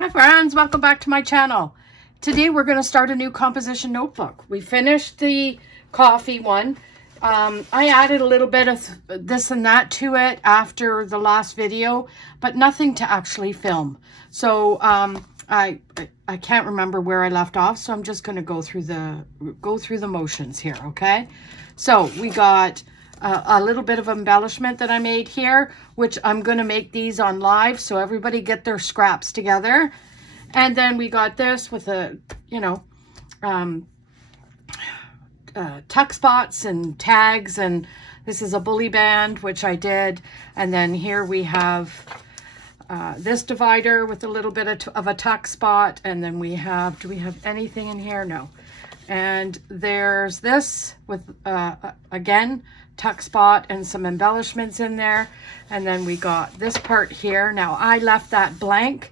Hi friends, welcome back to my channel. Today we're going to start a new composition notebook. We finished the coffee one. I added a little bit of this and that to it after the last video, but nothing to actually film. So I can't remember where I left off, so I'm just going to go through the motions here, okay? So we got a little bit of embellishment that I made here, which I'm going to make these on live so everybody get their scraps together. And then we got this with a, tuck spots and tags, and this is a bully band, which I did. And then here we have this divider with a little bit of a tuck spot. And then we have, do we have anything in here? No. And there's this with, again, tuck spot and some embellishments in there. And then we got this part here. Now I left that blank.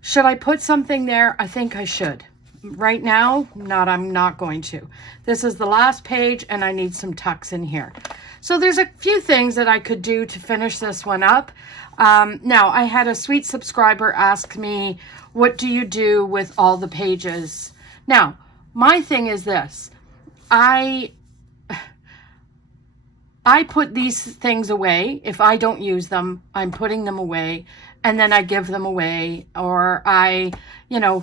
Should I put something there? I think I should. Right now, I'm not going to. This is the last page and I need some tucks in here. So there's a few things that I could do to finish this one up. Now, I had a sweet subscriber ask me, what do you do with all the pages? Now, my thing is this. I put these things away. If I don't use them, I'm putting them away, and then I give them away, or I,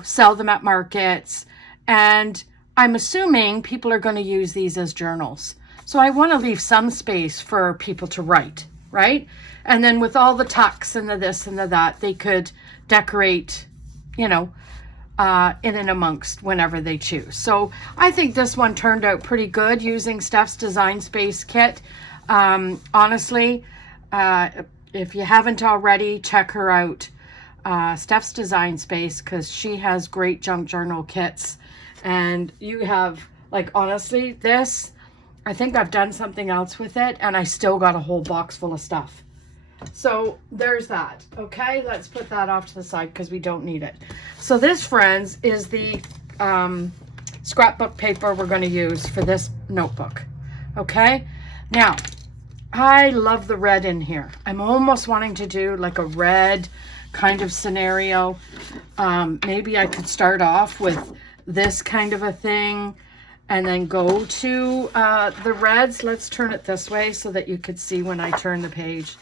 sell them at markets. And I'm assuming people are going to use these as journals. So I want to leave some space for people to write, right? And then with all the tucks and the this and the that, they could decorate, in and amongst whenever they choose. So I think this one turned out pretty good using Steph's Design Space kit. Honestly, if you haven't already, check her out, Steph's Design Space, because she has great junk journal kits. And you have, honestly, this, I think I've done something else with it, and I still got a whole box full of stuff. So there's that. Okay, let's put that off to the side because we don't need it. So this, friends, is the scrapbook paper we're going to use for this notebook. Okay, now I love the red in here. I'm almost wanting to do like a red kind of scenario. Maybe I could start off with this kind of a thing and then go to the reds. Let's turn it this way so that you could see when I turn the page.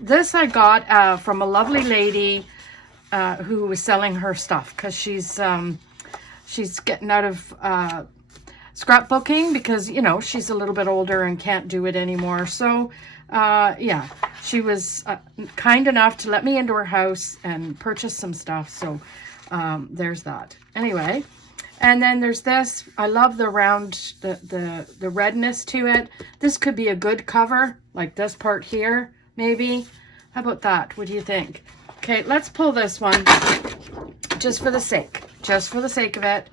This I got from a lovely lady who was selling her stuff, because she's getting out of scrapbooking because, she's a little bit older and can't do it anymore. So, yeah, she was kind enough to let me into her house and purchase some stuff. So, there's that. Anyway, and then there's this. I love the round, the redness to it. This could be a good cover, like this part here, maybe. How about that? What do you think? Okay, let's pull this one just for the sake of it.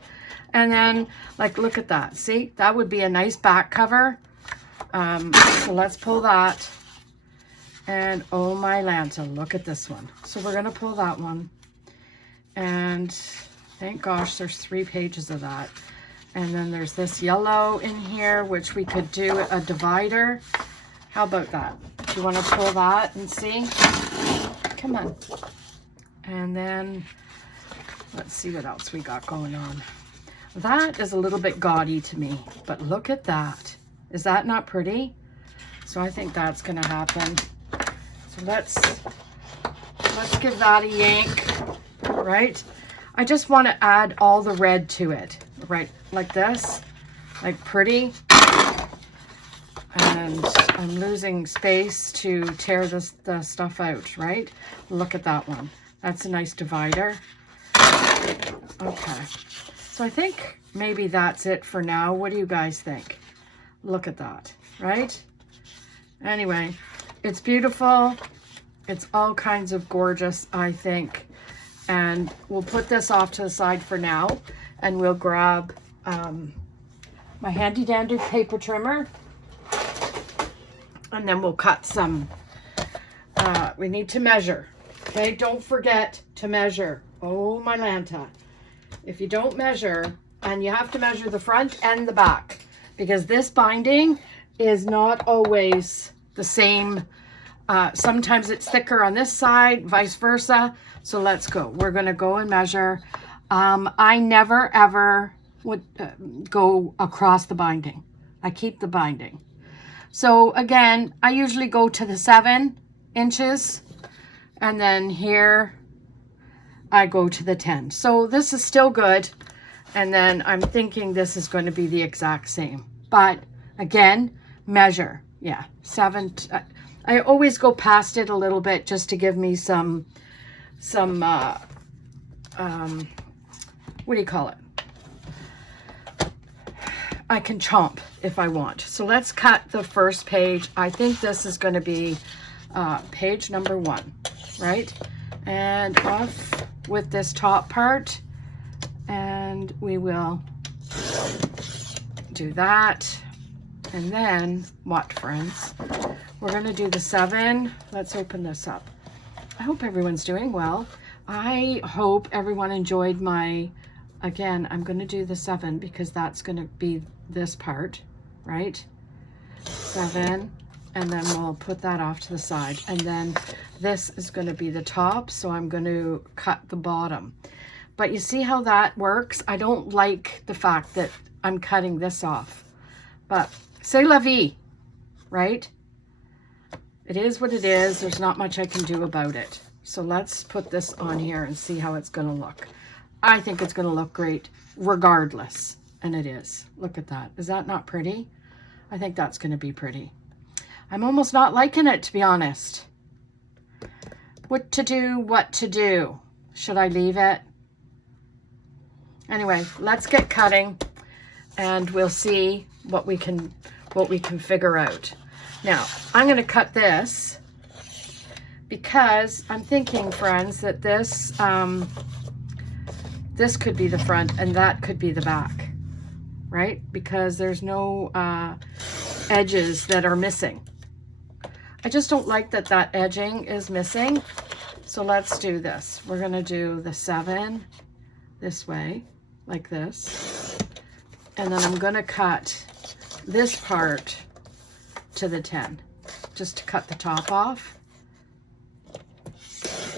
And then, look at that. See, that would be a nice back cover. So let's pull that. And oh my Lanta, look at this one. So we're going to pull that one. And thank gosh, there's 3 pages of that. And then there's this yellow in here, which we could do a divider. How about that? Do you want to pull that and see? Come on. And then let's see what else we got going on. That is a little bit gaudy to me, but look at that. Is that not pretty? So I think that's going to happen. So let's give that a yank, right? I just want to add all the red to it, right? Like this, like pretty. And I'm losing space to tear the stuff out, right? Look at that one. That's a nice divider. Okay. So I think maybe that's it for now. What do you guys think? Look at that, right? Anyway, it's beautiful. It's all kinds of gorgeous, I think. And we'll put this off to the side for now. And we'll grab my handy dandy paper trimmer. And then we'll cut some. We need to measure. Okay, don't forget to measure. Oh my Lanta. If you don't measure, and you have to measure the front and the back, because this binding is not always the same Sometimes it's thicker on this side, vice versa. So let's go. We're going to go and measure. I never ever would go across the binding. I keep the binding. So again, I usually go to the 7 inches, and then here I go to the 10. So this is still good. And then I'm thinking this is going to be the exact same. But again, measure. Yeah, 7. I always go past it a little bit just to give me some what do you call it? I can chomp if I want. So let's cut the first page. I think this is going to be page number 1, right? And off with this top part, and we will do that. And then what, friends? We're going to do the 7. Let's open this up. I hope everyone's doing well. I hope everyone enjoyed my, again, I'm going to do the 7 because that's going to be this part, right? 7, and then we'll put that off to the side. And then this is going to be the top, so I'm going to cut the bottom. But you see how that works? I don't like the fact that I'm cutting this off. But c'est la vie, right? It is what it is. There's not much I can do about it. So let's put this on here and see how it's going to look. I think it's going to look great regardless. And it is. Look at that. Is that not pretty? I think that's going to be pretty. I'm almost not liking it, to be honest. What to do, what to do. Should I leave it? Anyway, let's get cutting and we'll see what we can figure out. Now, I'm going to cut this because I'm thinking, friends, that this this could be the front and that could be the back, right? Because there's no edges that are missing. I just don't like that that edging is missing. So let's do this. We're going to do the 7 this way, like this. And then I'm going to cut this part to the 10, just to cut the top off.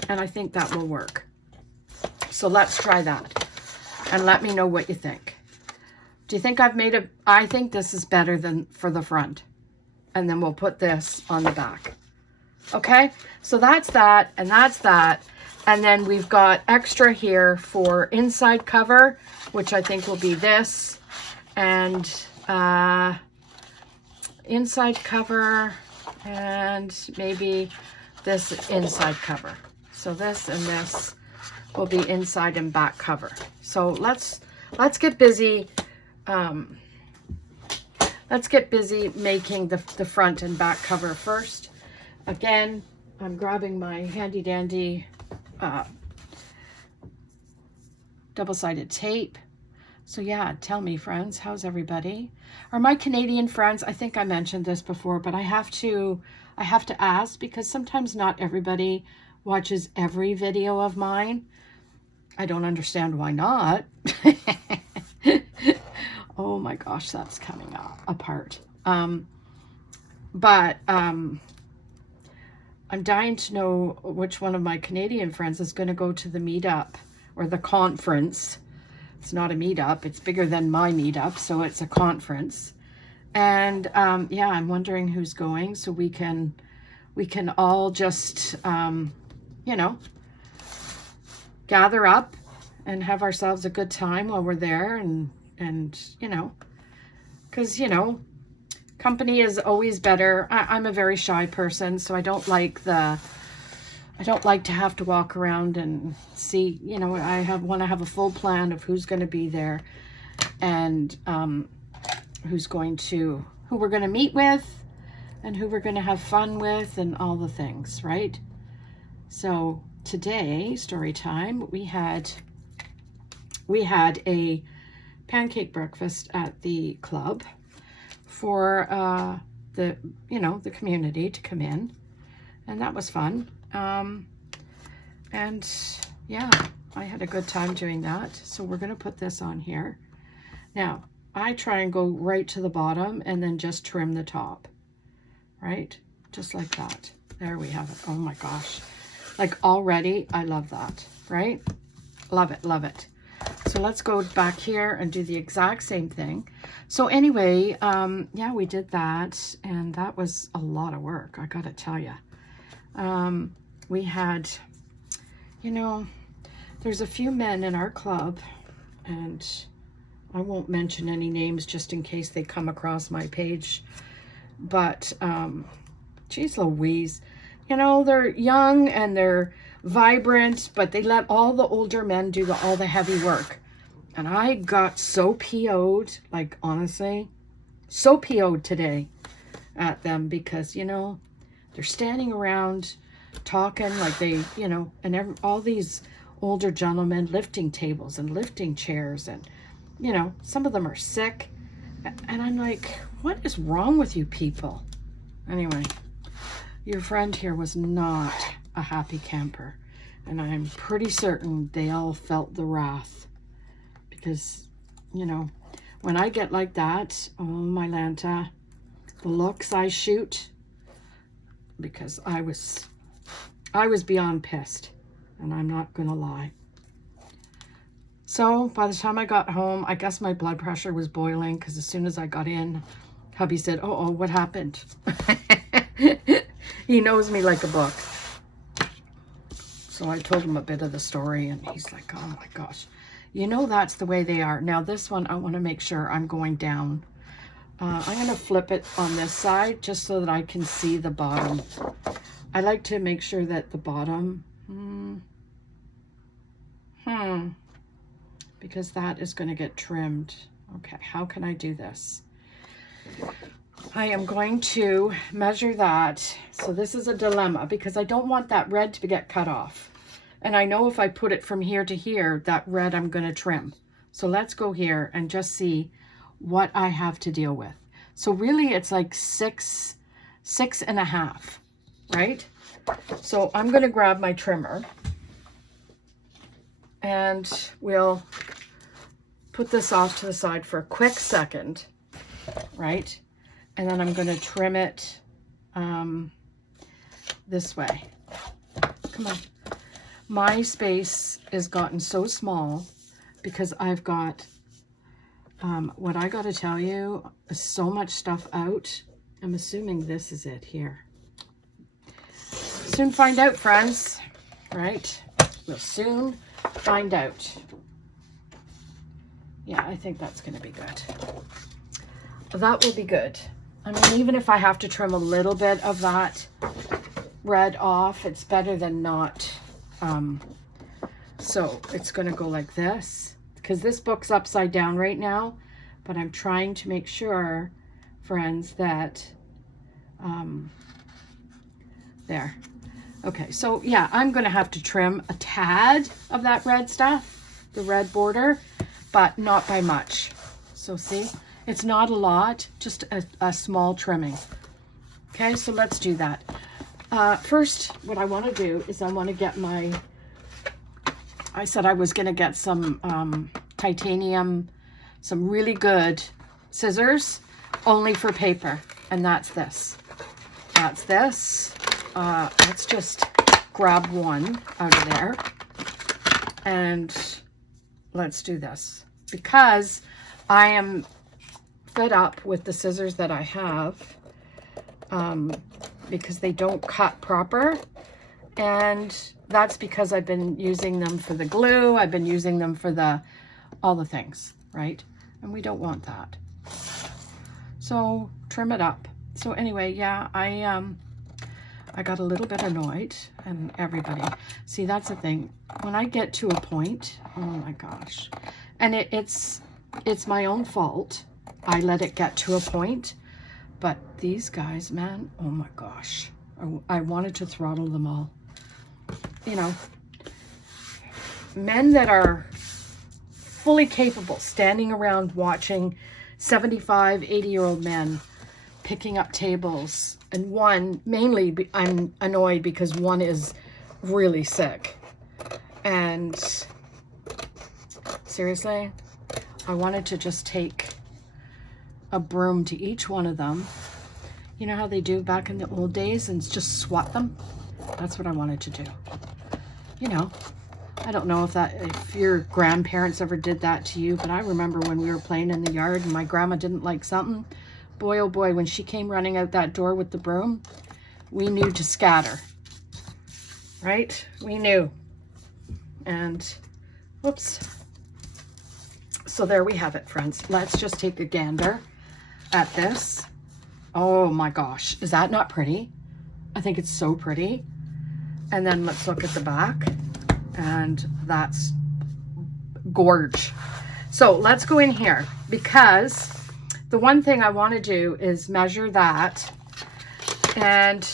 And I think that will work. So let's try that. And let me know what you think. Do you think I've made a... I think this is better than for the front. And then we'll put this on the back. Okay? So that's that, and that's that. And then we've got extra here for inside cover, which I think will be this. And inside cover, and maybe this inside cover. So this and this will be inside and back cover. So let's get busy. Let's get busy making the front and back cover first. Again, I'm grabbing my handy dandy double-sided tape. So yeah, tell me, friends, how's everybody? Are my Canadian friends, I think I mentioned this before, but I have to ask because sometimes not everybody watches every video of mine. I don't understand why not. Oh my gosh, that's coming apart. I'm dying to know which one of my Canadian friends is going to go to the meetup or the conference. It's not a meetup. It's bigger than my meetup, so it's a conference. And yeah, I'm wondering who's going so we can all just you know, gather up and have ourselves a good time while we're there, and you know, because you know, company is always better. I'm a very shy person, so I don't like to have to walk around and see, you know, I want to have a full plan of who's going to be there and who we're going to meet with and who we're going to have fun with and all the things, right? So today, story time, we had a pancake breakfast at the club for the community to come in, and that was fun. And yeah, I had a good time doing that. So we're going to put this on here. Now, I try and go right to the bottom and then just trim the top, right? just like that. There we have it. Oh my gosh. Like already, I love that, right? Love it, love it. So let's go back here and do the exact same thing. So anyway, yeah, we did that, and that was a lot of work, I gotta tell you. We had, you know, there's a few men in our club, and I won't mention any names just in case they come across my page, but geez Louise, you know, they're young and they're vibrant, but they let all the older men do all the heavy work. And I got so PO'd, like honestly, so PO'd today at them, because, you know, they're standing around talking like they, you know, and all these older gentlemen lifting tables and lifting chairs, and, you know, some of them are sick. And I'm like, what is wrong with you people? Anyway, your friend here was not a happy camper. And I'm pretty certain they all felt the wrath. Because, you know, when I get like that, oh my Lanta, the looks I shoot, because I was beyond pissed, and I'm not gonna lie. So by the time I got home, I guess my blood pressure was boiling, because as soon as I got in, hubby said, oh, what happened? He knows me like a book. So I told him a bit of the story, and he's like, oh my gosh. You know, that's the way they are. Now this one, I want to make sure I'm going down. I'm going to flip it on this side just so that I can see the bottom. I like to make sure that the bottom, because that is going to get trimmed. Okay, how can I do this? I am going to measure that. So this is a dilemma, because I don't want that red to get cut off. And I know if I put it from here to here, that red I'm going to trim. So let's go here and just see what I have to deal with. So really it's like 6.5, right? So I'm going to grab my trimmer, and we'll put this off to the side for a quick second, right? And then I'm going to trim it this way. Come on. My space has gotten so small because I've got, what I got to tell you, is so much stuff out. I'm assuming this is it here. Soon find out, friends, right? We'll soon find out. Yeah, I think that's going to be good. That will be good. I mean, even if I have to trim a little bit of that red off, it's better than not. So it's going to go like this, because this book's upside down right now, but I'm trying to make sure, friends, that, there. Okay, so yeah, I'm going to have to trim a tad of that red stuff, the red border, but not by much. So see, it's not a lot, just a small trimming. Okay, so let's do that. First, what I want to do is I want to get I said I was going to get some titanium, some really good scissors, only for paper. And that's this. That's this. Let's just grab one out of there. And let's do this. Because I am fed up with the scissors that I have. Because they don't cut proper, and that's because I've been using them for the glue, I've been using them for all the things, right? And we don't want that. So trim it up. So anyway, yeah, I got a little bit annoyed, and everybody, see, that's the thing. When I get to a point, oh my gosh, and it's my own fault. I let it get to a point. But these guys, man, oh my gosh. I wanted to throttle them all. You know, men that are fully capable, standing around watching 75, 80-year-old men picking up tables. And one, mainly, I'm annoyed because one is really sick. And seriously, I wanted to just take a broom to each one of them, You know how they do back in the old days and just swat them? That's what I wanted to do. You know, I don't know if your grandparents ever did that to you, but I remember when we were playing in the yard and my grandma didn't like something. Boy, oh boy, when she came running out that door with the broom, we knew to scatter. Right? We knew. And, whoops. So there we have it, friends. Let's just take a gander at this. Oh my gosh, is that not pretty? I think it's so pretty. And then let's look at the back, and that's gorge. So let's go in here, because the one thing I want to do is measure that, and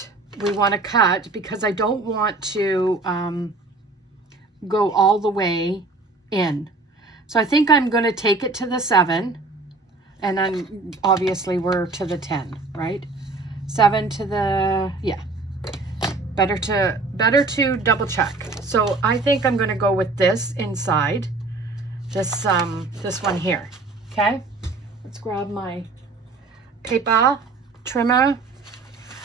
we want to cut, because I don't want to go all the way in. So I think I'm going to take it to the 7. And then obviously we're to the 10, right? 7 to the, yeah. Better to double check. So I think I'm going to go with this inside, this one here. Okay. Let's grab my paper trimmer.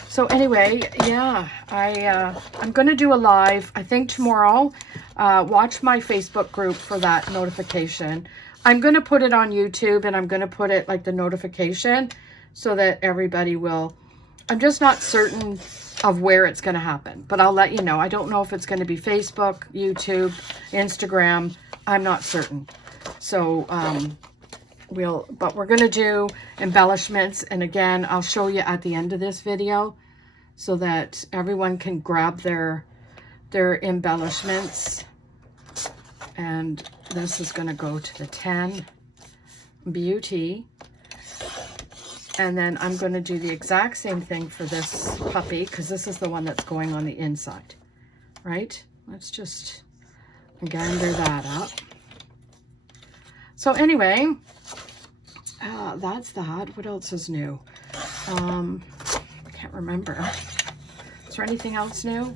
So anyway, yeah, I'm going to do a live, I think tomorrow. Watch my Facebook group for that notification. I'm going to put it on YouTube, and I'm going to put it like the notification so that everybody will. I'm just not certain of where it's going to happen, but I'll let you know. I don't know if it's going to be Facebook, YouTube, Instagram. I'm not certain. So but we're going to do embellishments. And again, I'll show you at the end of this video so that everyone can grab their embellishments. And this is going to go to the 10 Beauty. And then I'm going to do the exact same thing for this puppy, because this is the one that's going on the inside, right? Let's just gander that up. So anyway, that's that. What else is new? I can't remember. Is there anything else new?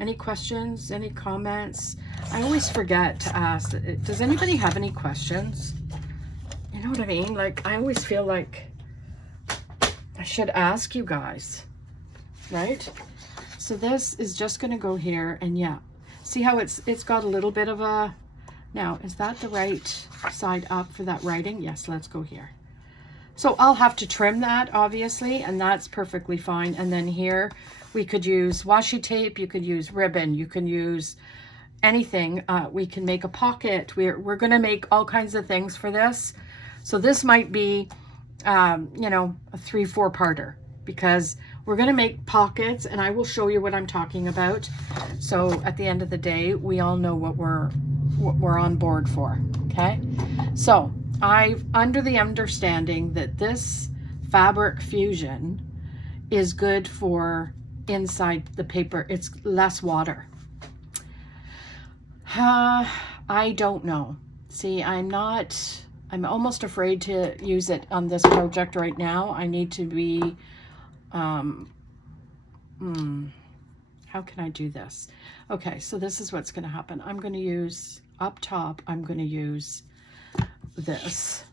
Any questions? Any comments? I always forget to ask, does anybody have any questions? You know what I mean? Like, I always feel like I should ask you guys, right? So this is just going to go here, and yeah. See how it's got a little bit of a, now, is that the right side up for that writing? Yes, let's go here. So I'll have to trim that, obviously, and that's perfectly fine. And then here, we could use washi tape, you could use ribbon, you can use anything. We can make a pocket. We're going to make all kinds of things for this. So this might be, you know, a 3-4 parter, because we're going to make pockets, and I will show you what I'm talking about. So at the end of the day, we all know what we're on board for. Okay. So I've under the understanding that this fabric fusion is good for inside the paper. It's less water. I don't know. See, I'm almost afraid to use it on this project right now. I need to be, how can I do this? Okay, so this is what's going to happen. I'm going to use, up top, I'm going to use this,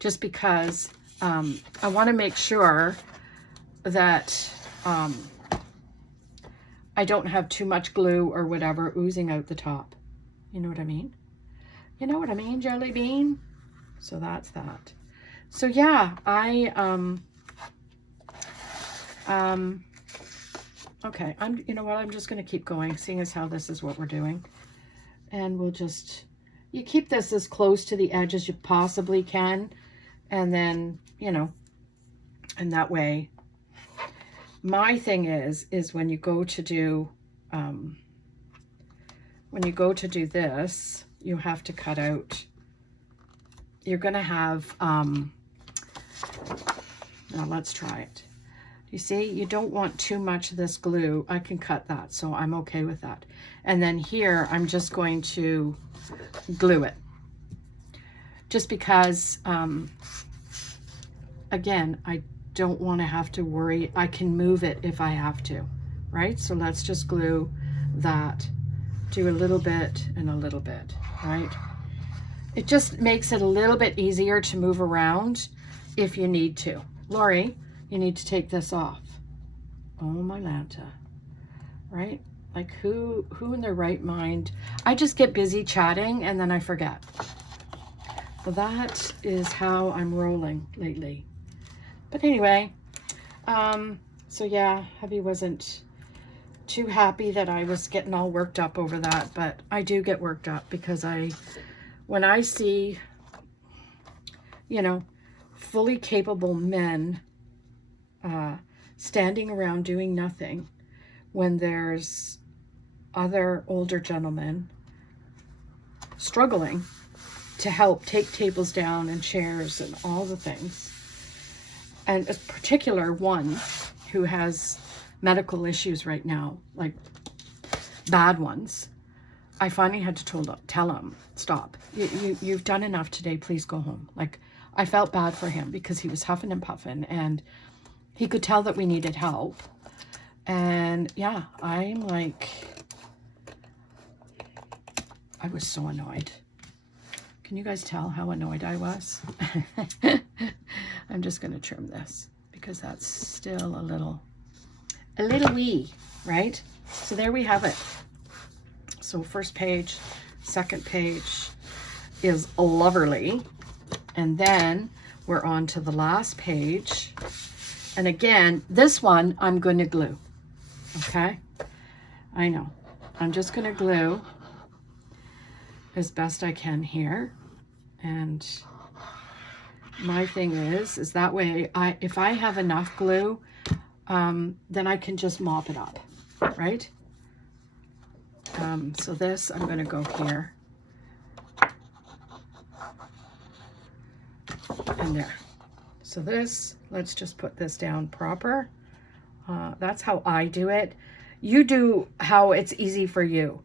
just because I want to make sure that I don't have too much glue or whatever oozing out the top. You know what I mean? You know what I mean, Jelly Bean? So that's that. So yeah, okay, you know what, I'm just going to keep going, seeing as how this is what we're doing. And we'll just, you keep this as close to the edge as you possibly can. And then, you know, and that way, my thing is when you go to do, this, you have to cut out, you're going to have, now let's try it. You see, you don't want too much of this glue. I can cut that, so I'm okay with that. And then here, I'm just going to glue it. Just because, again, I don't want to have to worry. I can move it if I have to, right? So let's just glue that. Do a little bit and a little bit, right? It just makes it a little bit easier to move around if you need to. Lori, you need to take this off. Oh my Lanta, right? Like who in their right mind? I just get busy chatting and then I forget. Well, that is how I'm rolling lately. But anyway, so yeah, hubby wasn't too happy that I was getting all worked up over that, but I do get worked up because when I see, you know, fully capable men standing around doing nothing when there's other older gentlemen struggling to help take tables down and chairs and all the things, and a particular one who has medical issues right now, like bad ones, I finally had to tell him, stop, you've done enough today, please go home. Like, I felt bad for him because he was huffing and puffing and he could tell that we needed help. And yeah, I'm like, I was so annoyed. Can you guys tell how annoyed I was? I'm just going to trim this because that's still a little wee, right? So there we have it. So first page, second page is lovely. And then we're on to the last page. And again, this one I'm going to glue. Okay? I know. I'm just going to glue as best I can here. And my thing is that way if I have enough glue, then I can just mop it up, right? So this, I'm going to go here and there. So this, let's just put this down proper. That's how I do it. You do how it's easy for you.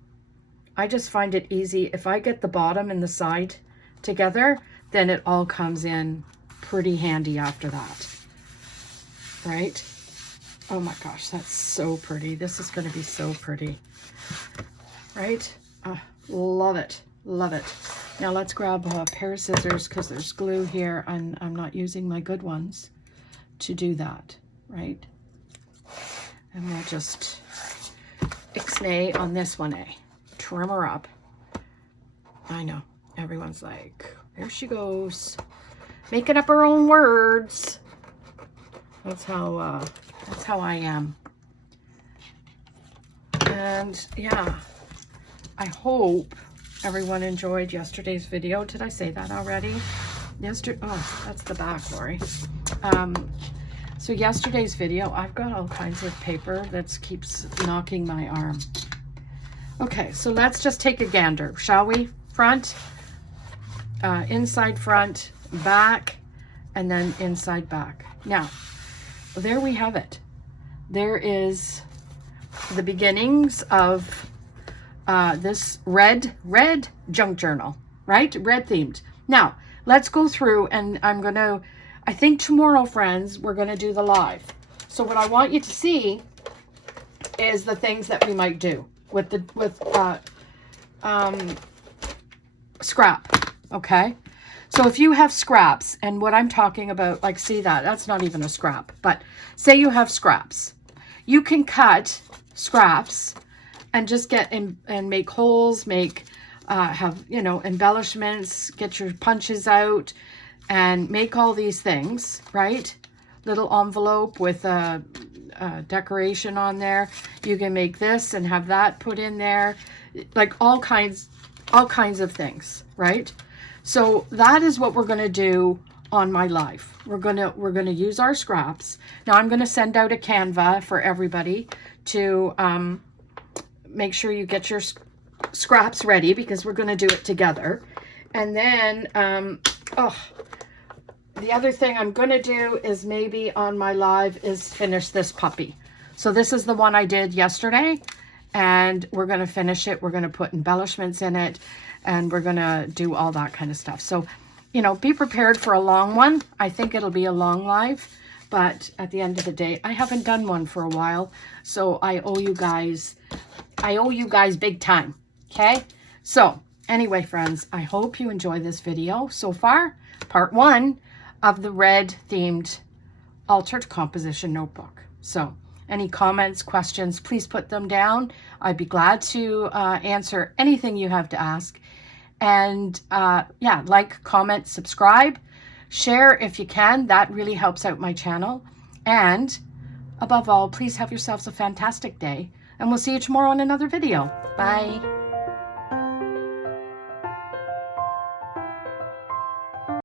I just find it easy. If I get the bottom and the side together, then it all comes in pretty handy after that, right? Oh my gosh, that's so pretty. This is going to be so pretty, right? Love it, love it. Now let's grab a pair of scissors because there's glue here and I'm not using my good ones to do that, right? And we'll just ixnay on this one, trim her up. I know, everyone's like, there she goes, making up her own words. That's how I am. And yeah, I hope everyone enjoyed yesterday's video. Did I say that already? Oh, that's the back, Lori. So yesterday's video, I've got all kinds of paper that keeps knocking my arm. Okay, so let's just take a gander, shall we? Front, inside front, back, and then inside back. Now, there we have it. There is the beginnings of this red junk journal, right? Red themed. Now, let's go through and I think tomorrow, friends, we're going to do the live. So what I want you to see is the things that we might do with scrap, okay? So if you have scraps, and what I'm talking about, like, see that's not even a scrap, but say you have scraps. You can cut scraps and just get in and make holes, have, you know, embellishments, get your punches out and make all these things, right? Little envelope with a decoration on there. You can make this and have that put in there, like all kinds of things, right? So that is what we're going to do on my live. We're going to use our scraps. Now I'm going to send out a Canva for everybody to make sure you get your scraps ready because we're going to do it together. And then the other thing I'm going to do is maybe on my live is finish this puppy. So this is the one I did yesterday, and we're going to finish it. We're going to put embellishments in it, and we're going to do all that kind of stuff. So, you know, be prepared for a long one. I think it'll be a long live, but at the end of the day, I haven't done one for a while, so I owe you guys big time, okay? So anyway, friends, I hope you enjoy this video so far. Part 1 of the red themed altered composition notebook. So any comments, questions, please put them down. I'd be glad to answer anything you have to ask. And yeah, like, comment, subscribe, share if you can. That really helps out my channel. And above all, please have yourselves a fantastic day. And we'll see you tomorrow in another video. Bye.